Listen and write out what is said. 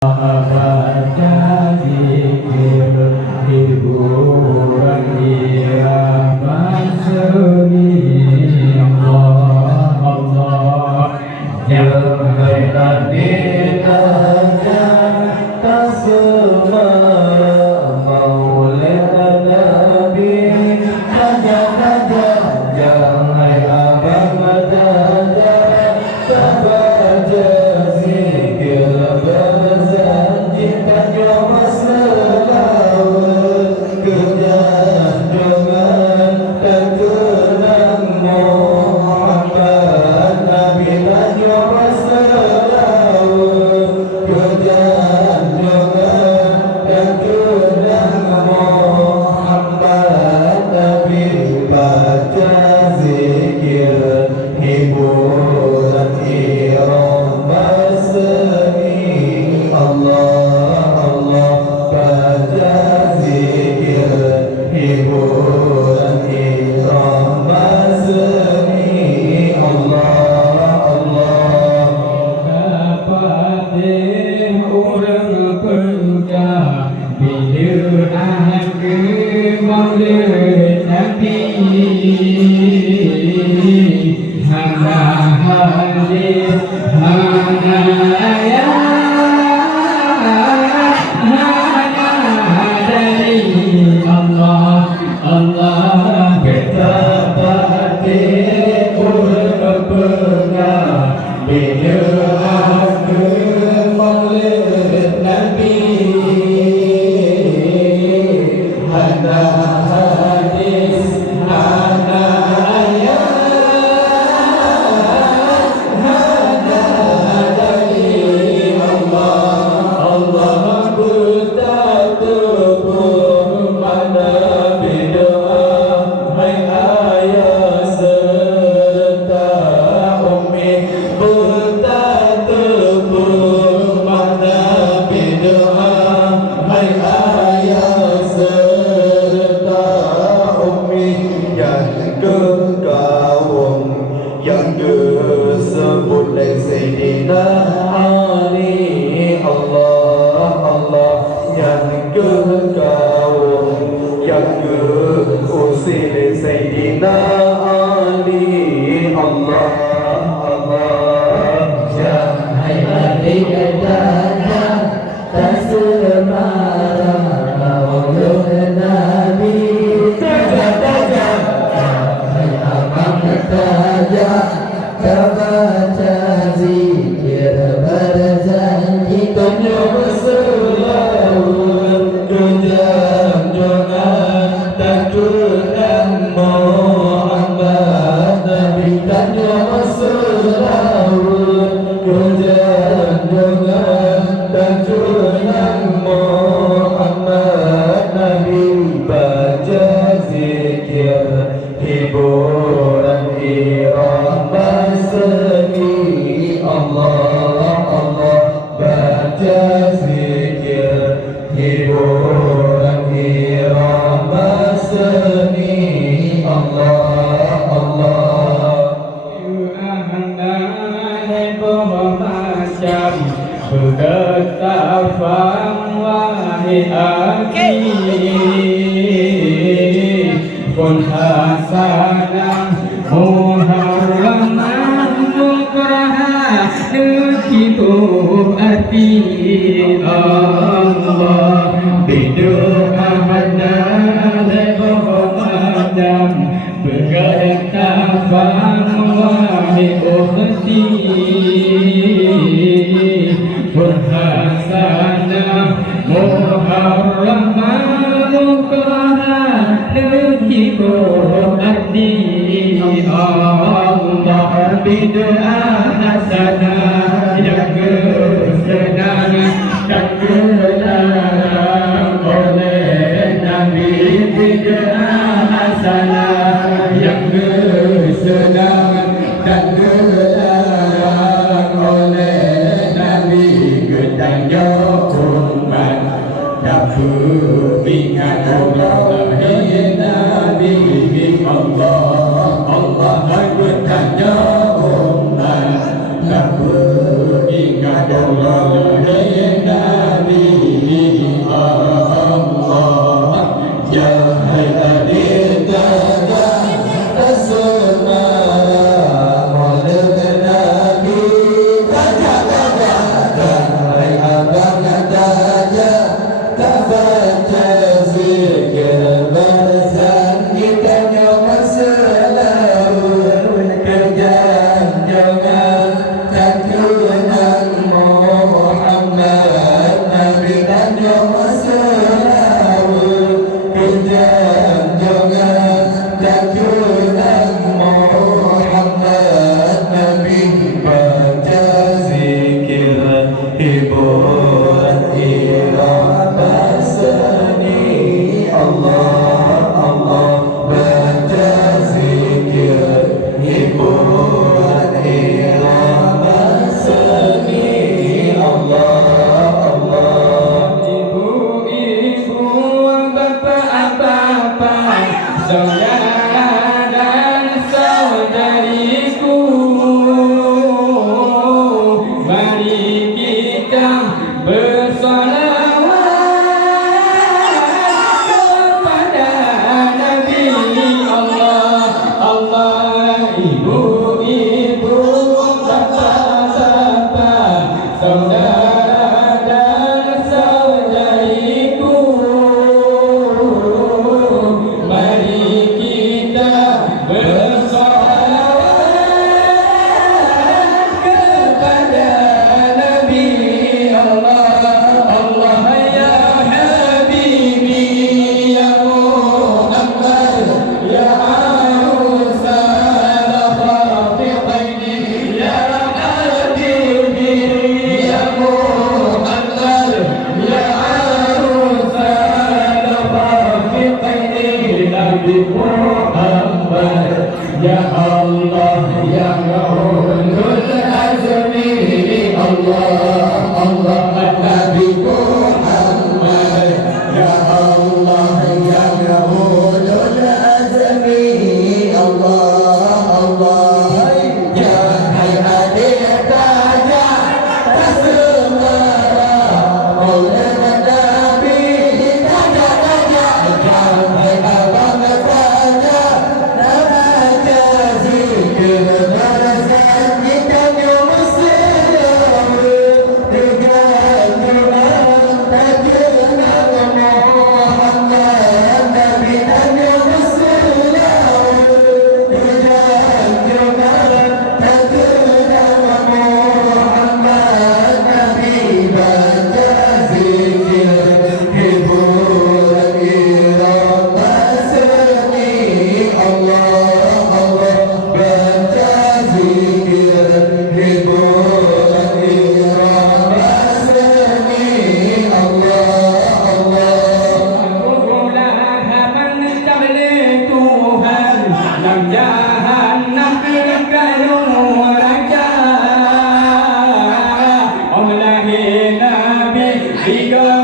baca zikir hiburan irama seni Allah Allah jangan tadi aja tasma maulana nabi aja jangan abang aja baca zikir hiburan irama seni Allah Allah baca zikir hiburan irama seni Allah Allah dapat orang kerja bila aku maulid Nabi hana hadis hana ayat hana dari Allah Allah betapa hati berpegang bila aku maulid Nabi hana hadis hana yang disebut oleh Sayyidina Ali Allah Allah yang kekaum yang diusir Sayyidina Ali Allah Allah Jahai Ali Dada Taslemara Maulud Nabi baca zikir berzanji tanya berselawat kejam jangan takutkan Muhammad Nabi tanya berselawat kejam jangan takutkan Muhammad Nabi baca zikir hiburan irama seni Allah Allah baca zikir hiburan irama seni Allah Allah Yu'ahanai bermacam bergetafan wahai aki pun hasanah muharraman mukrah begitu hati Allah berdoa pada lebaran bergetafan wahai ukhti pun hasanah muharraman mukrah begitu hati Allah bid'ah hasanah yang kesenangan dan kelarang oleh Nabi bid'ah hasanah yang kesenangan dan kelarang oleh Nabi gedangnya umat dapur ingat Allah Nabi Allah Allah bertanya umat dapur ingat Allah Tiga